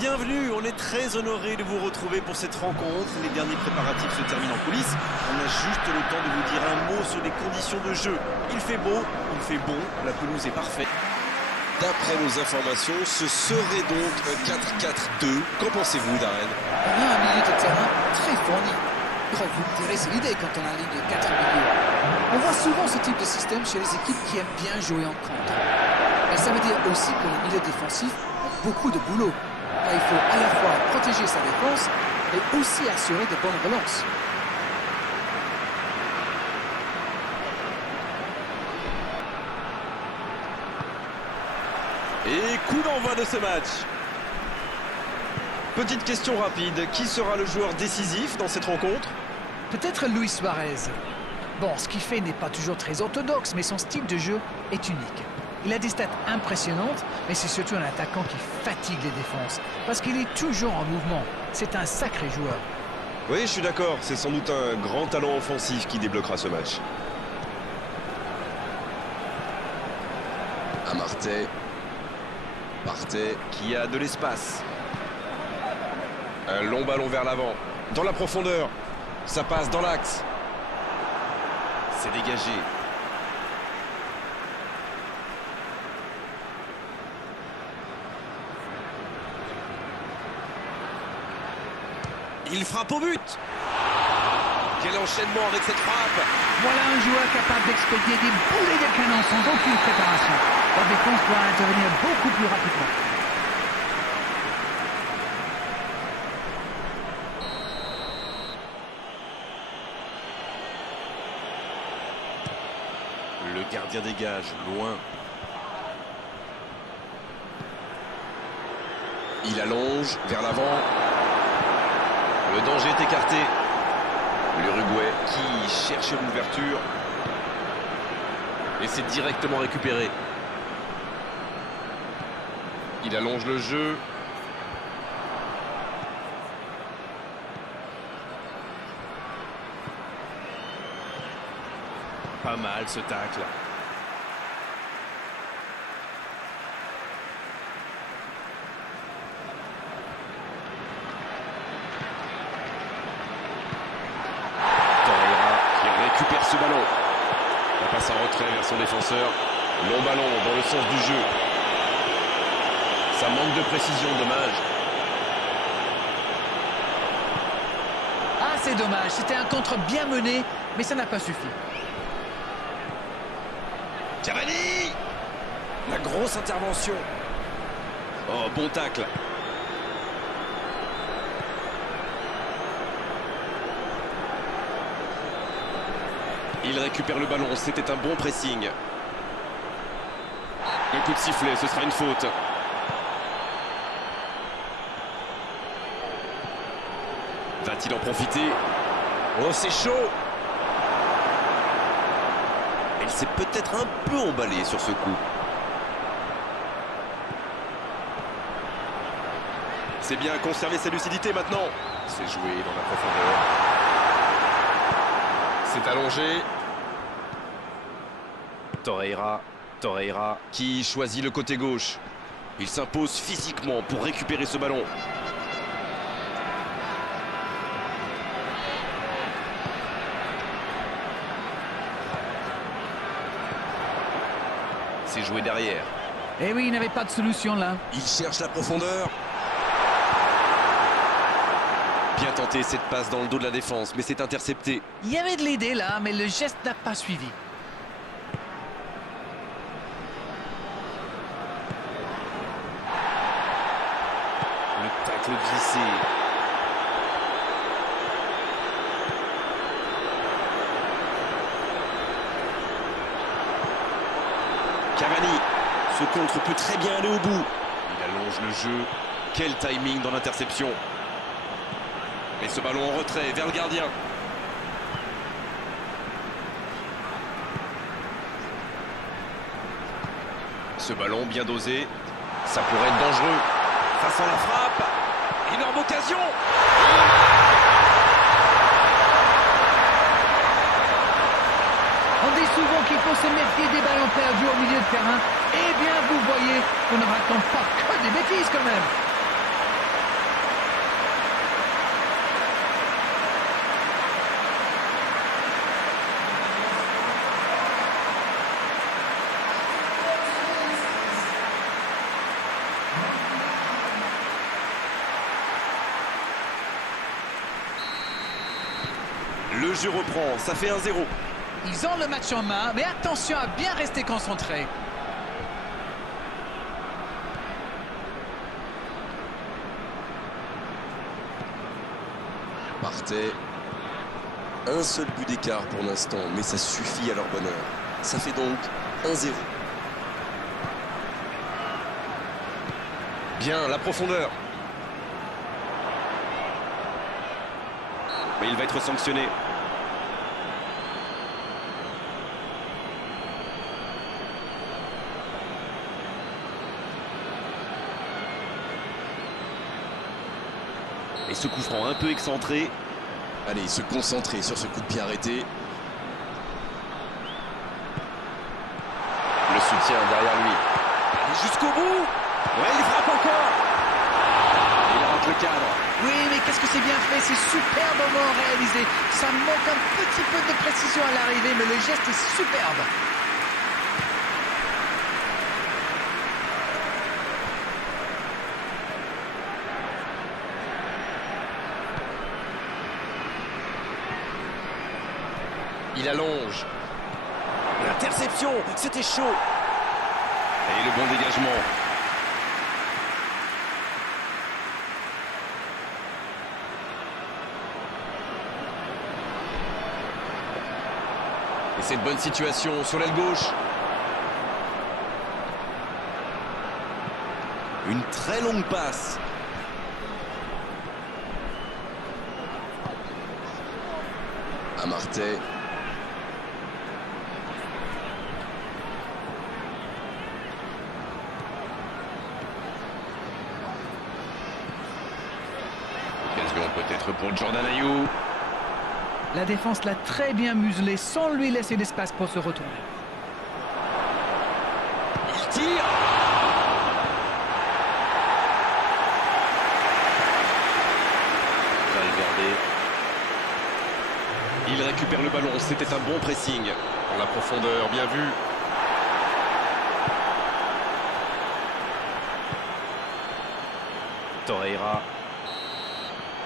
bienvenue, on est très honoré de vous retrouver pour cette rencontre. Les derniers préparatifs se terminent en coulisses. On a juste le temps de vous dire un mot sur les conditions de jeu. Il fait beau, il fait bon, la pelouse est parfaite. D'après nos informations, ce serait donc un 4-4-2. Qu'en pensez-vous, Darren? On a un milieu de terrain très fourni. Bref, vous me direz, c'est l'idée quand on a une ligne de 4 milieux. On voit souvent ce type de système chez les équipes qui aiment bien jouer en contre. Mais ça veut dire aussi que les milieux défensifs ont beaucoup de boulot. Car il faut à la fois protéger sa défense et aussi assurer de bonnes relances. Et coup d'envoi de ce match. Petite question rapide, qui sera le joueur décisif dans cette rencontre? Peut-être Luis Suarez. Bon, ce qu'il fait n'est pas toujours très orthodoxe, mais son style de jeu est unique. Il a des stats impressionnantes, mais c'est surtout un attaquant qui fatigue les défenses, parce qu'il est toujours en mouvement. C'est un sacré joueur. Oui, je suis d'accord. C'est sans doute un grand talent offensif qui débloquera ce match. Amartey. Partey. Qui a de l'espace. Un long ballon vers l'avant. Dans la profondeur. Ça passe dans l'axe. C'est dégagé. Il frappe au but. Quel enchaînement avec cette frappe. Voilà un joueur capable d'expédier des boulets de canon sans aucune préparation. La défense doit intervenir beaucoup plus rapidement. Le gardien dégage, loin. Il allonge vers l'avant. Le danger est écarté. L'Uruguay qui cherche l'ouverture. Et c'est directement récupéré. Il allonge le jeu. Pas mal ce tacle. Récupère ce ballon. La passe en retrait vers son défenseur. Long ballon dans le sens du jeu. Ça manque de précision, dommage. Ah, c'est dommage. C'était un contre bien mené, mais ça n'a pas suffi. Cavani! La grosse intervention. Oh, bon tacle. Il récupère le ballon, c'était un bon pressing. Un coup de sifflet, ce sera une faute. Va-t-il en profiter? Oh, c'est chaud. Elle s'est peut-être un peu emballée sur ce coup. C'est bien, conserver sa lucidité maintenant. C'est joué dans la profondeur. C'est allongé. Torreira Qui choisit le côté gauche. Il s'impose physiquement pour récupérer ce ballon. C'est joué derrière. Eh oui, il n'avait pas de solution là. Il cherche la profondeur. Bien tenté cette passe dans le dos de la défense, mais c'est intercepté. Il y avait de l'idée là, mais le geste n'a pas suivi. Le tacle glissé. Cavani. Ce contre peut très bien aller au bout. Il allonge le jeu. Quel timing dans l'interception. Et ce ballon en retrait vers le gardien. Ce ballon bien dosé. Ça pourrait être dangereux. Face à la frappe. Énorme occasion. On dit souvent qu'il faut se méfier des ballons perdus au milieu de terrain. Eh bien, vous voyez qu'on ne raconte pas que des bêtises quand même. Le jeu reprend, ça fait 1-0. Ils ont le match en main, mais attention à bien rester concentré. Partey. Un seul but d'écart pour l'instant, mais ça suffit à leur bonheur. Ça fait donc 1-0. Bien, la profondeur. Mais il va être sanctionné. Et ce coup franc un peu excentré. Allez, se concentrer sur ce coup de pied arrêté. Le soutien derrière lui. Jusqu'au bout. Ouais, il frappe encore. Il rate le cadre. Oui, mais qu'est-ce que c'est bien fait, c'est superbement réalisé. Ça manque un petit peu de précision à l'arrivée, mais le geste est superbe. Il allonge. L'interception, c'était chaud. Et le bon dégagement. Et c'est une bonne situation sur l'aile gauche. Une très longue passe. À Martey. Occasion peut-être pour Jordan Ayew. La défense l'a très bien muselé sans lui laisser d'espace pour se retourner. Il tire. Valverde. Il récupère le ballon, c'était un bon pressing. Dans la profondeur, bien vu. Torreira.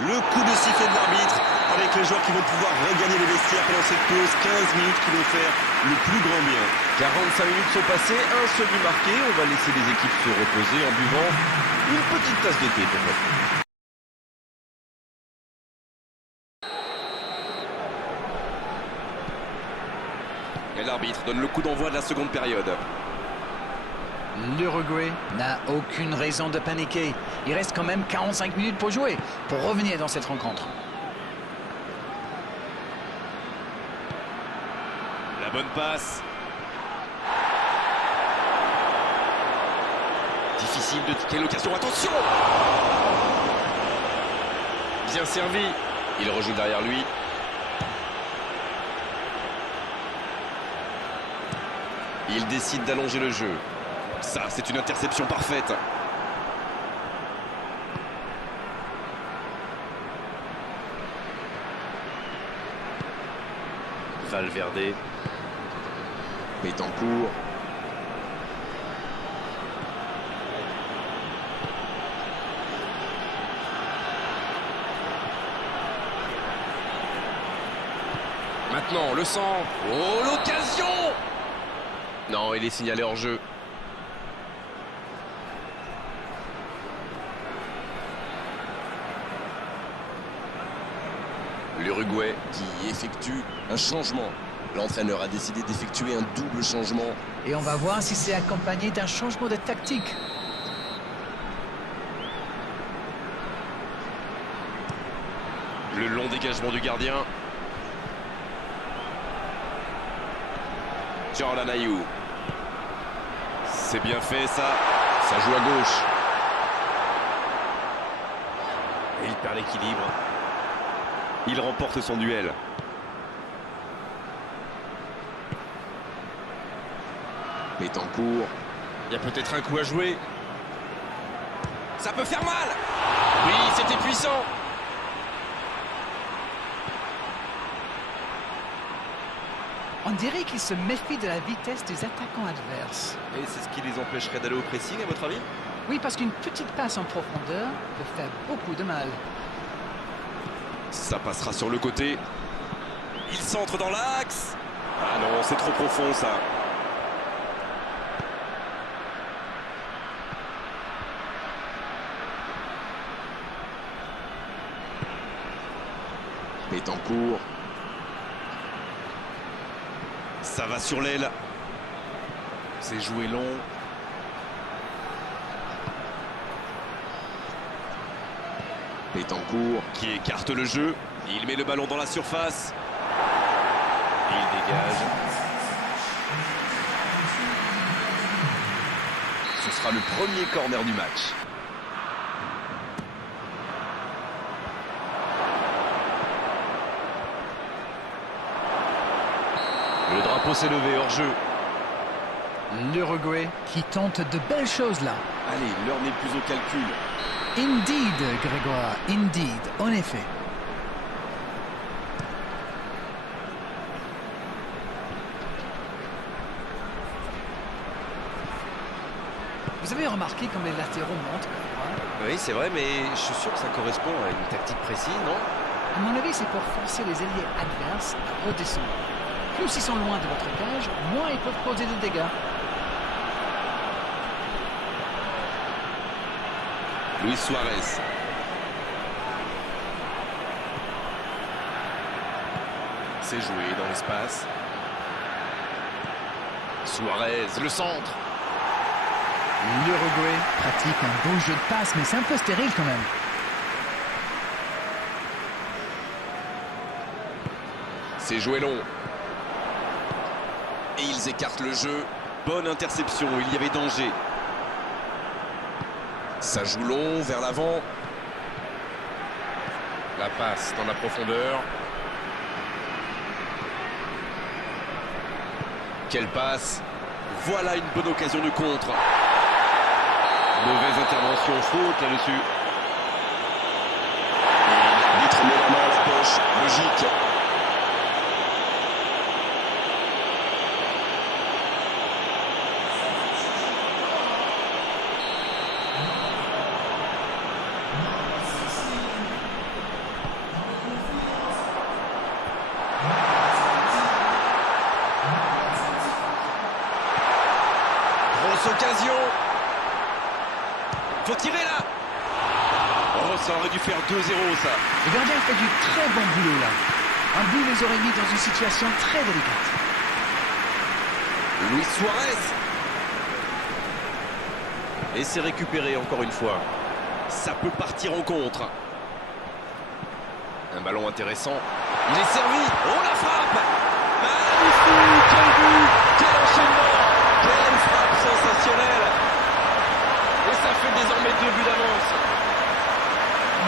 Le coup de sifflet de l'arbitre avec les joueurs qui vont pouvoir regagner les vestiaires pendant cette pause. 15 minutes qui vont faire le plus grand bien. 45 minutes sont passées, un seul but marqué. On va laisser les équipes se reposer en buvant une petite tasse de thé peut-être. Et l'arbitre donne le coup d'envoi de la seconde période. L'Uruguay n'a aucune raison de paniquer. Il reste quand même 45 minutes pour jouer, pour revenir dans cette rencontre. La bonne passe. Difficile de tirer l'occasion. Attention! Bien servi. Il rejoue derrière lui. Il décide d'allonger le jeu. Ça, c'est une interception parfaite. Valverde. Betancourt. Maintenant, le centre. Oh, l'occasion! Non, il est signalé hors jeu. L'Uruguay qui effectue un changement. L'entraîneur a décidé d'effectuer un double changement. Et on va voir si c'est accompagné d'un changement de tactique. Le long dégagement du gardien. Jordan Ayew. C'est bien fait, ça. Ça joue à gauche. Et il perd l'équilibre. Il remporte son duel. Betancourt. Il y a peut-être un coup à jouer. Ça peut faire mal. Oui, c'était puissant. On dirait qu'ils se méfient de la vitesse des attaquants adverses. Et c'est ce qui les empêcherait d'aller au pressing, à votre avis? Oui, parce qu'une petite passe en profondeur peut faire beaucoup de mal. Ça passera sur le côté. Il centre dans l'axe. Ah non, c'est trop profond ça. Betancourt. Ça va sur l'aile. C'est joué long. Betancourt. Qui écarte le jeu. Il met le ballon dans la surface. Et il dégage. Ce sera le premier corner du match. Le drapeau s'est levé hors jeu. L'Uruguay qui tente de belles choses là. Allez, l'heure n'est plus au calcul. Indeed, Grégoire, indeed, en effet. Vous avez remarqué comme les latéraux montent, Grégoire? Oui, c'est vrai, mais je suis sûr que ça correspond à une tactique précise, non? À mon avis, c'est pour forcer les ailiers adverses à redescendre. Plus ils sont loin de votre cage, moins ils peuvent causer des dégâts. Luis Suarez. C'est joué dans l'espace. Suarez, le centre. L'Uruguay pratique un beau jeu de passe, mais c'est un peu stérile quand même. C'est joué long. Et ils écartent le jeu. Bonne interception, il y avait danger. Ça joue long vers l'avant. La passe dans la profondeur. Quelle passe. Voilà une bonne occasion de contre. Mauvaise intervention, faute là-dessus. L'arbitre met la main à la poche. Logique. Grosse occasion. Faut tirer là. Oh, ça aurait dû faire 2-0 ça. Le gardien fait du très bon boulot là. Un but les aurait mis dans une situation très délicate. Luis Suarez. Et c'est récupéré encore une fois. Ça peut partir en contre. Un ballon intéressant. Il est servi. Oh la frappe. Magnifique. Quel but. Quel enchaînement. Quelle frappe sensationnelle. Et ça fait désormais 2 buts d'avance.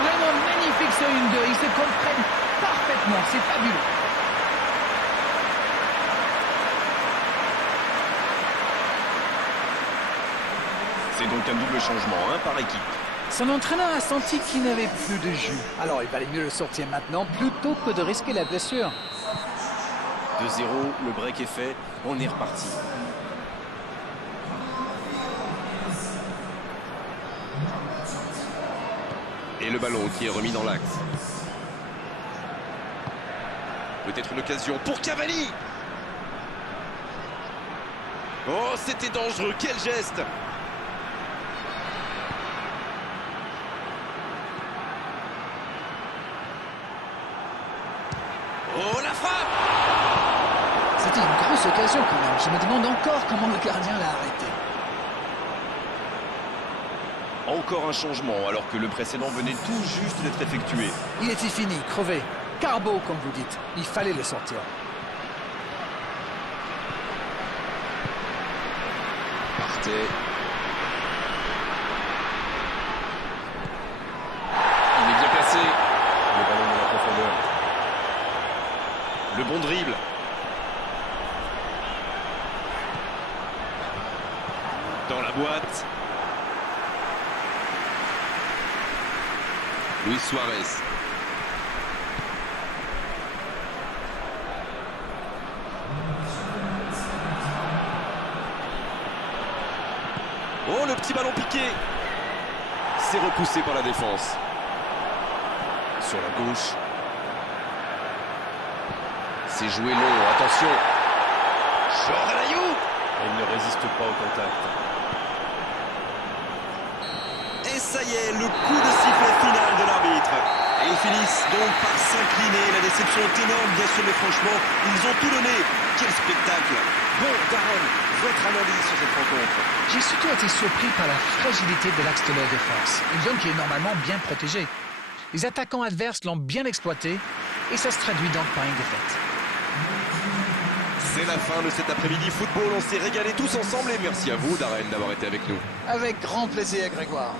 Vraiment magnifique ce 1-2. Ils se comprennent parfaitement. C'est fabuleux. C'est donc un double changement, par équipe. Son entraîneur a senti qu'il n'avait plus de jus. Alors il valait mieux le sortir maintenant plutôt que de risquer la blessure. 2-0, le break est fait. On est reparti. Et le ballon qui est remis dans l'axe. Peut-être une occasion pour Cavani. Oh, c'était dangereux. Quel geste. Oh, la frappe. C'était une grosse occasion quand même. Je me demande encore comment le gardien l'a arrêté. Encore un changement, alors que le précédent venait tout juste d'être effectué. Il était fini, crevé. Carbo, comme vous dites. Il fallait le sortir. Partez. Il est bien placé. Le ballon dans la profondeur. Le bon dribble. Dans la boîte. Luis Suarez. Oh, le petit ballon piqué. C'est repoussé par la défense. Sur la gauche. C'est joué long, attention. Il ne résiste pas au contact. Et ça y est, le coup de sifflet final de l'arbitre. Et ils finissent donc par s'incliner. La déception est énorme, bien sûr, mais franchement, ils ont tout donné. Quel spectacle! Bon, Darren, votre analyse sur cette rencontre? J'ai surtout été surpris par la fragilité de l'axe de leur défense, une zone qui est normalement bien protégée. Les attaquants adverses l'ont bien exploité et ça se traduit donc par une défaite. C'est la fin de cet après-midi football. On s'est régalé tous ensemble et merci à vous, Darren, d'avoir été avec nous. Avec grand plaisir, Grégoire.